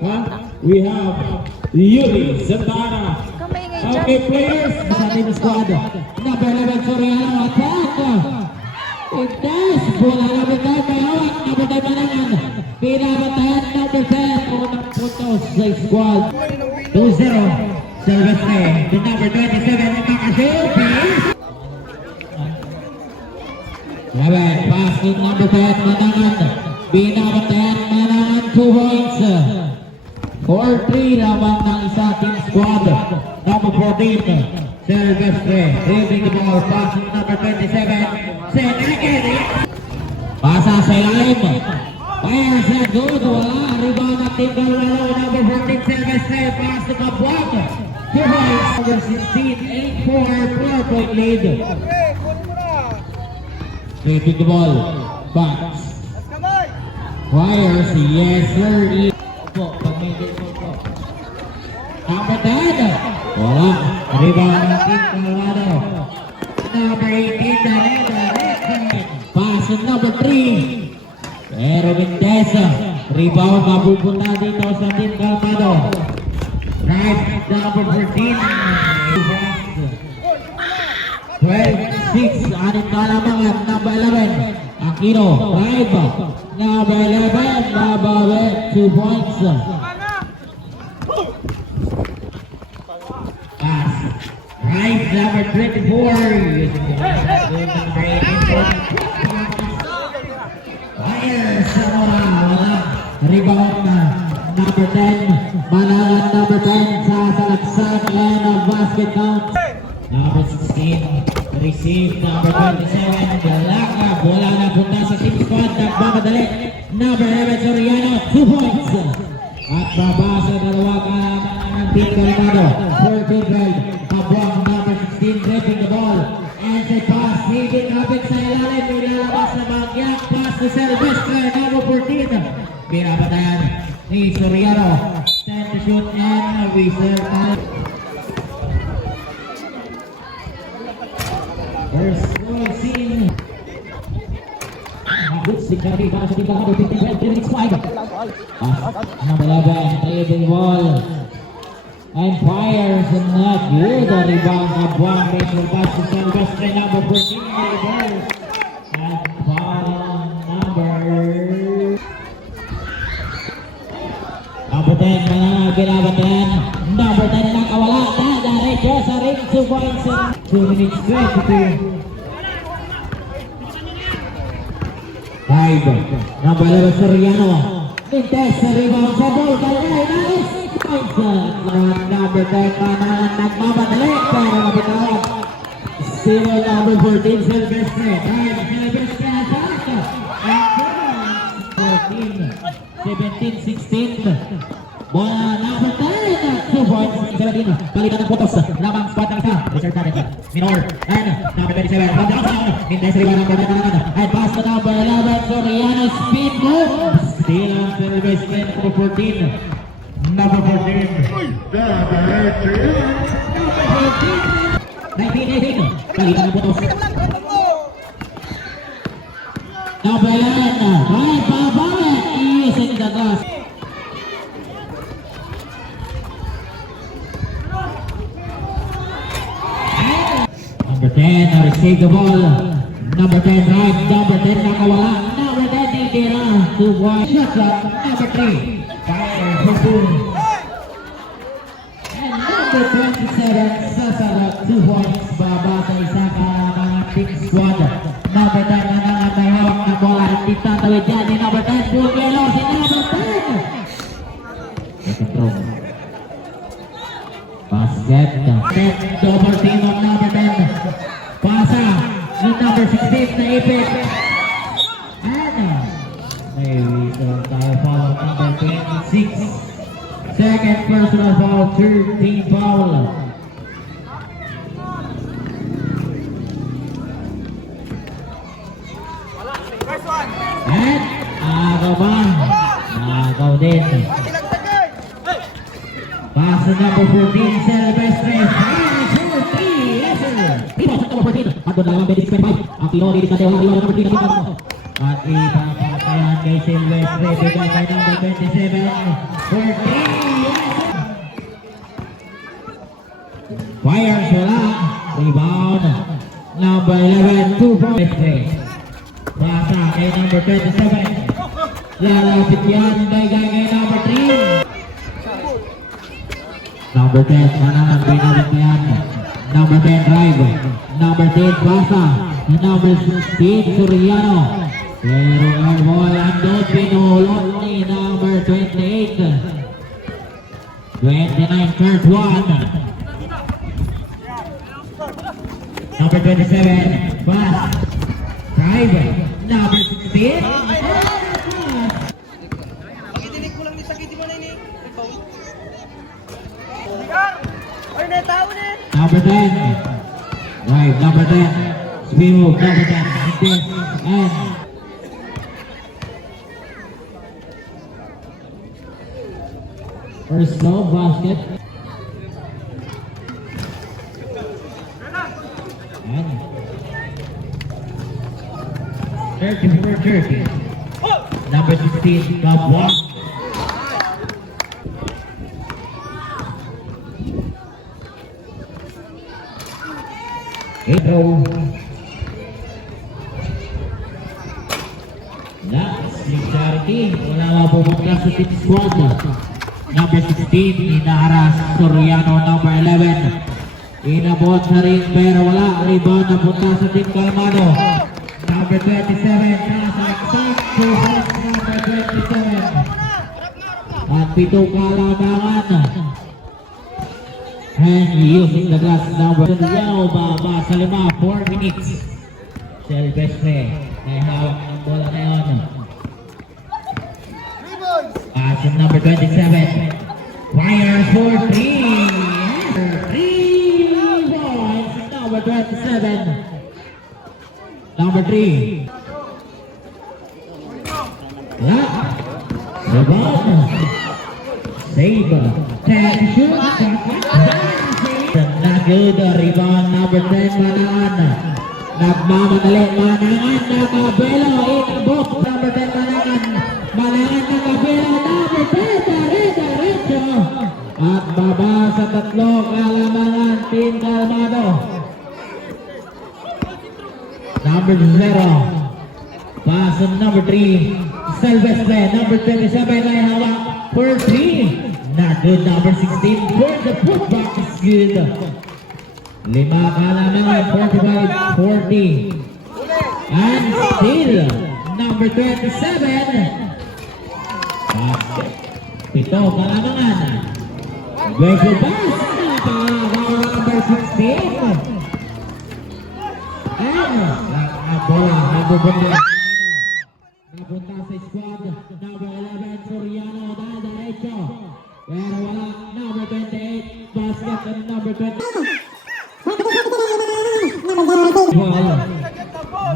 We have Yuri Santana. Okay, players. Sa ating squad. Number 11, Soriano. Attack. Itas. Bola number 10. Mayawak. Number 10, Manangan. Pinabatayan number 10. Unang puntos sa squad. 2-0. Silvestre. The number 27. Makashoot. Pass to number 10. Manangan. Pinabatayan Manangan. 2 points. 4-3 lamang ng isa team squad. Number 14, Silvestre, dribbling the ball, pass to number 27, Senegedi. Pasa sa ilalim. Fires and good. Wala. Rebound ng team Galwalo. Number 14, Silvestre, pass to Kabuag. 2 points. Number 16, 8-4, 4-point lead. Dribbling the ball, Banks. Fires, yes sir. Number 10. Wala. Rebound ng team Galwalo. Number 18, Danilo. Pass to number 3. Pero Mendez. Rebound mapupunta dito sa team Galwalo. Right, number 14. 12-6. Anong kalamangan? Number 11. Aquino. 5. Number 11. Nabawi. 2 points. Right, number 24. Number 18. Fire, Sonora. Wala. Rebound na. Number 10. Manangan number 10 sa salaksan and a basket count. Number 16. Receive. Number 27. Galaka. Bola na punta sa team squad. Nagmamadali. Number 11. Soriano. 2 points. At babasa dalawa kalaman ng team Galwalo. 14 grade. Kabuang number 16 dribbling the ball. And the pass. Higit kapit sa ilalim. Nilalabas na Magyak. Pass to Silvestre. Number 14. Pinapatayan ni Soriano. 10 to shoot and we serve time. First goal scene. Good security para sa team Galwalo. 15-12. Number 11. Dribbling ball. And fires and not good. The rebound of one baseball pass to Silvestre. Number 14. Reverse. And foul number 10. Mananag pinabatayan. Number 10 nakawala. Diretso sa ring. 2 points. 2 minutes 22. 5. Number 11 Soriano. Mendez sa rebound sa ball. Kalay. Nice. Number 10 Manangan nagmamadali pero mabitawag. Zero number 14 Silvestre. Time Silvestre attack. And 14, 17, 16. Bola number 10. 2 points. Saladin. Palitan ng putos. Lamang spot ng isa. Richard Tadet. Minor. And number 27. From downtown. Mendez rebound number 10 Manangan. And pass to number 11 Soriano. Speed move. Still on Silvestre. Number 14. Number 14. Number 19. Palitan ng putos. Number 11. Ay, babalik. Iising dagas. Number 10. Receive the ball. Number 10. Right. Number 10. Nakawala. Number 10. Titira. 2 points. Shot clock. Number 3. Fire. And number 27, Sasarap, 2 points. Baba sa isa ka mga team squad. Number 10 na nangatahawak na bola. Hindi tatawid yan ni number 10. Bugelo si number 10. Nakatrong. Basket. 10, double team of number 10. Pasa ni number 16 na Ipit. May whistle tayo foul number 26. Second personal foul, 13 foul. And agaw ba? Agaw din. Pass to number 14, Silvestre. 4-3, yes sir. Iba sa number 14. Pagod na lang ang 25. Ang Pino, lilis na tayo. Ang number 3 na dito. At ipapatayan kay Silvestre. Bigay kay number 27 for 3. Fires wala. Rebound. Number 11, 2 for Silvestre. Pasa kay number 27. Lalapit yan. Bigay kay number 3. Number 10, Manangan. Binalik na yan. Number 10, Drive. Number 10, Pasa. Number 16, Soriano. Pero airball andun, pinulot ni number 28. 29, Kurt Juan. Number 27, Pass. Drive. Number 16. Pakidinig ko lang ni Sakiti mo na ini. Ay, natawa na. Number 10. Drive, number 10. Spin move, number 10. And first love basket. And 30. Number 16, Bob Watt. Ito. Si Charity. Wala mapupunta sa team squad. Number 16, inaharas Soriano. Number 11, inabot sa rin pero wala. Rebound na punta sa team Calmado. Number 27, nasa sakto number 27. At pito kalabangan. And using the glass number. Yaw baba sa 5, 4 minutes. Silvestre, may hawak ng bola na yun. Pass of number 27. Fire for 3. 3 points. Number 27. Number 3. Yeah. Rebound. Save. 10 shoot. Not good. Rebound number 10. Manangan. Nagmamadali. Manangan. Nakabelo. Inabot. Number 10. Manangan. Manangan. Nakabelo. Number 10. Diretso. At baba sa 3. Kalamangan. Team Calmado. Number 0. Pass on number 3. Silvestre. Number 27 ay hawak for 3. Not good. Number 16 for the putback is good. 5 kalamangan. 45-40. And still number 27. Basket. 7 kalamangan. Wego pass. Number 16. Bola nabubundi napunta sa squad number 11 Soriano dahil diretso pero wala. Number 28 basket and number 20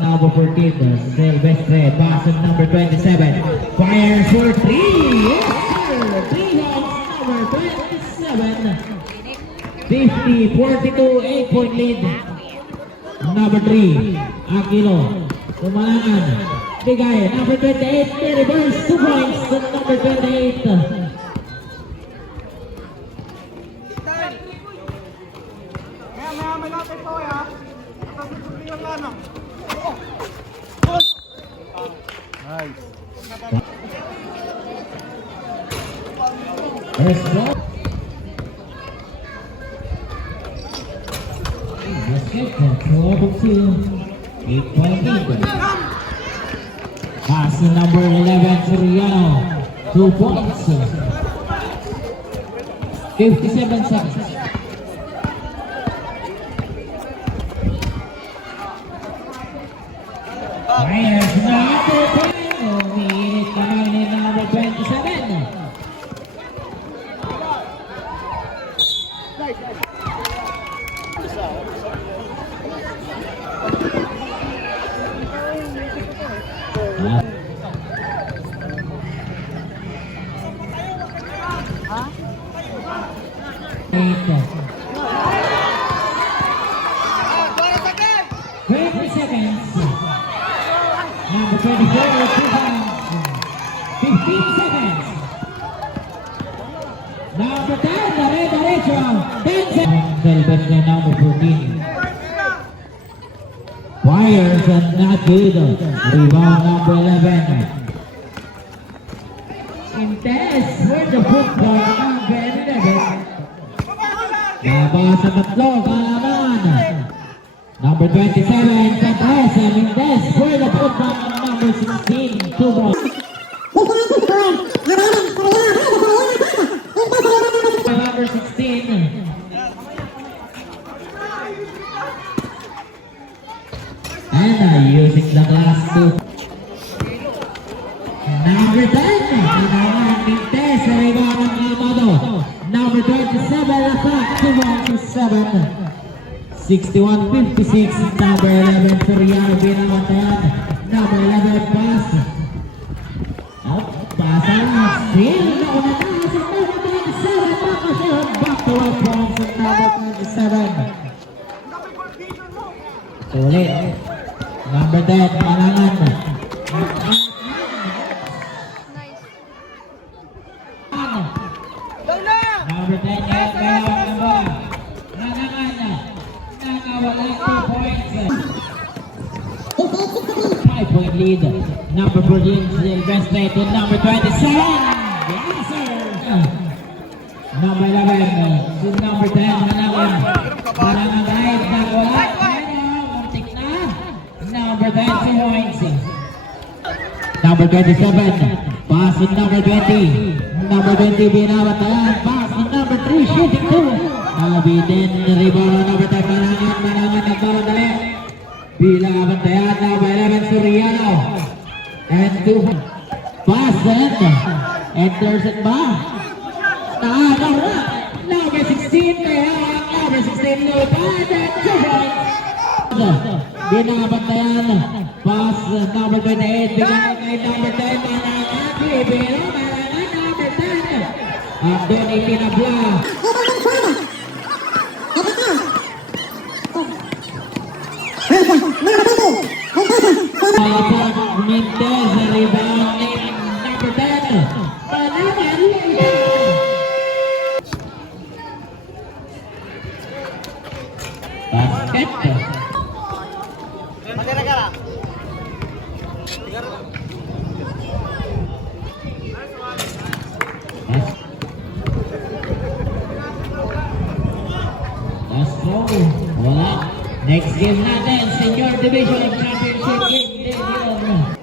number 14 Silvestre pass and number 27 fires for 3. Yes sir, 3 homes. Number 27 50-42 8-point lead. Number 3, Aquino, Tumalangan, Bigay, number 28, reverse 2 points to number 28. May lapit po ya. Tapos yung ano. Nice. First block. Basket, 8-point lead. Pass to number 11, Soriano. 2 points. 57 seconds. Fires number 10. Umiinit naman ni number 27. Para sa game. 20 seconds. Number 24, 2 points. Number 10, dire-diretso. 10 seconds. Selbes na number 14. Fires and not good. Rebound number 11. Intes with the football number 11. Labas sa tatlo, kalaman. Number 27, Santos and Intes with the football number 16. Two balls. Number 16. And using the glass to number 10. Intes, rebound ng Amado. Number 27, attack 2-1-7. 61-56. Number 11, Soriano binabantayan. Number 11, pass. Out, pasa lang. Still, nauna na sa number 27. Back to 1 points at number 27. Ulit. Number 10, Malangan. Number 10, Malangan. Nakawala 2 points. 5-point lead. Number 14, Silvestre to number 27. Yes, sir. Number 11, to number 10, Malangan. Malangan guys, nakawala. Muntik na. Number 10, 2 points. Number 27, pass with number 20. Number 20, binabatayan. Pass with number 3, shooting 2. Nabitin, rebound number 10, Malangan nagkaroon. Binabatayan, number 11, Soriano. And 2. Pass and enters it ba? Number 16, number 16, Lopez, and 2 points. Binabantayan, pass number 28, bigyan kay number 10, Malangan, pero Malangan number 10, doon itinabla. Mendez, rebound number 10, Malangan. Basket. Wala. Next game natin, Senior Division Championship game din yun.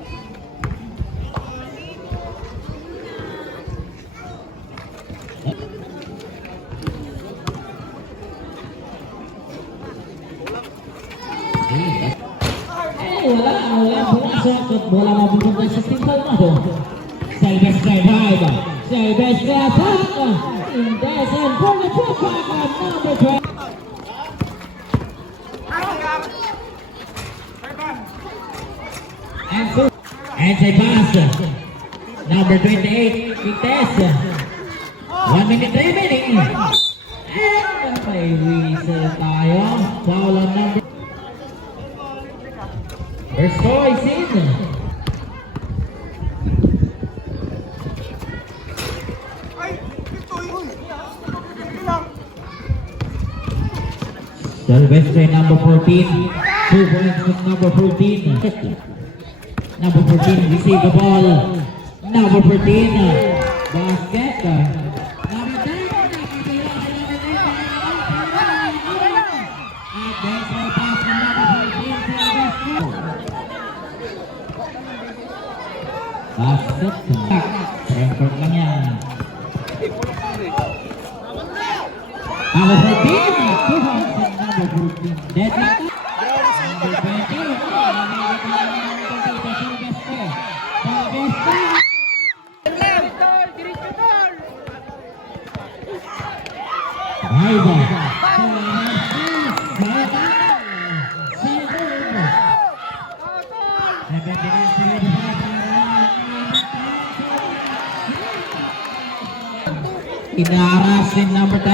Wala pumasok at wala mapupunta sa team Palmado. Silvestre drive. Silvestre attack. Indesan for the putback of number 12. And say pass. Number 28, Indes. 1 minute remaining. And may whistle tayo. Foul on number. First score is in. Silvestre number 14. 2 points with number 14. Number 14 receive the ball. Number 14 basket. Number 10 pass from number 14. Basket. Frankfurt lang yan. Number 14. 2 points with number 14. Deadline. Number 20. Inaras in number 10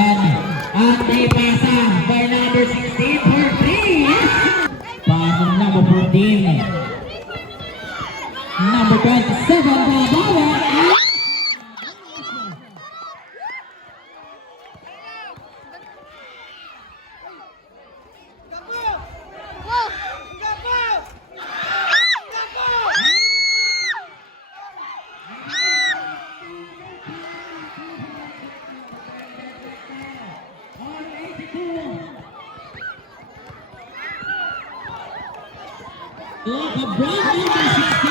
at ipasa by number 16 for 3. Pass on number 14. Number 27 Babawa. Block of block number 16.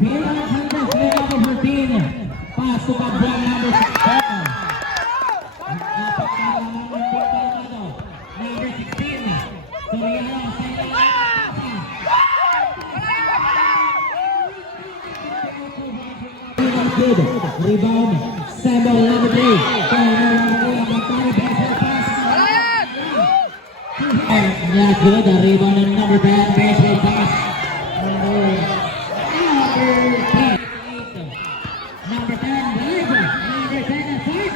Pira Hernandez, play number 14. Pass to Cabral, number 16. Apat na lamang ng Bictalado, number 16. Soriano, good. Rebound. Sembol, number 3. Not good. The rebound on number 10. Baseball pass. Number 10. Number 10. Number 10 and 5.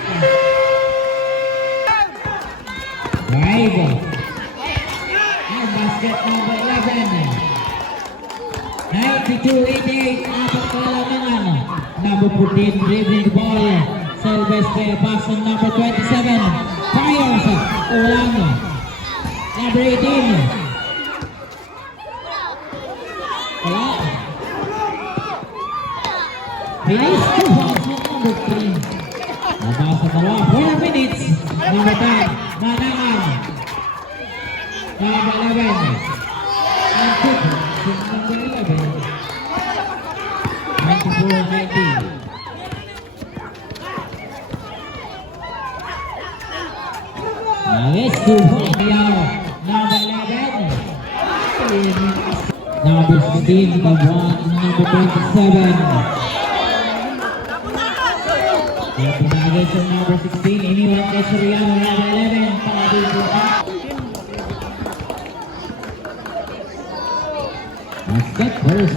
Drive. And basket number 11. 92-88. Apat ka lamangan. Number 14. Dribbling the ball. Silvestre. Pass on number 27. Fires. Ulang. Number 18. Wala. Release to number 3. Nabasa dalawa. 4 minutes. Number 10. Manangan. Number 11. And took number 11. 94-90. Nangis to Soriano. Number 11. Number 16, the one, number 27. Nangis to number 16, iniwan kay Soriano, number 11. Basket first.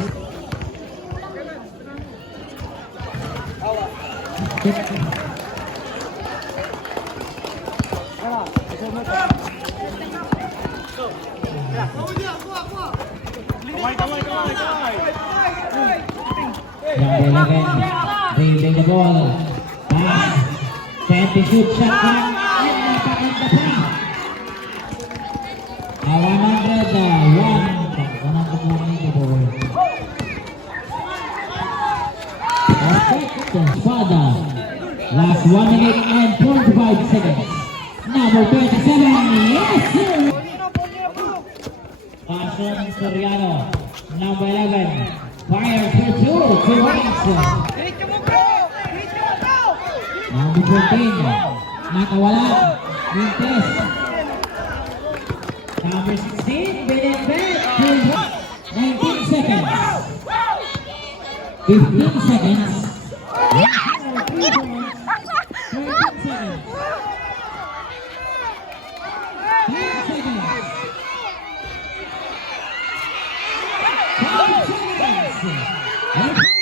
Number 11, dribbling the ball. Pass. 20 shoot shotgun. And napakanta pa. 101. 100 the ball. Perfect. Spada. Last 1 minute and 45 seconds. Number 27. Yes, sir. Pass on Soriano. Number 11. Fire for 2 points. Number 14. Nakawala. Wintes. Number 16. Benefit. 19 seconds. 15 seconds. 13 seconds. 10 seconds. 5 seconds.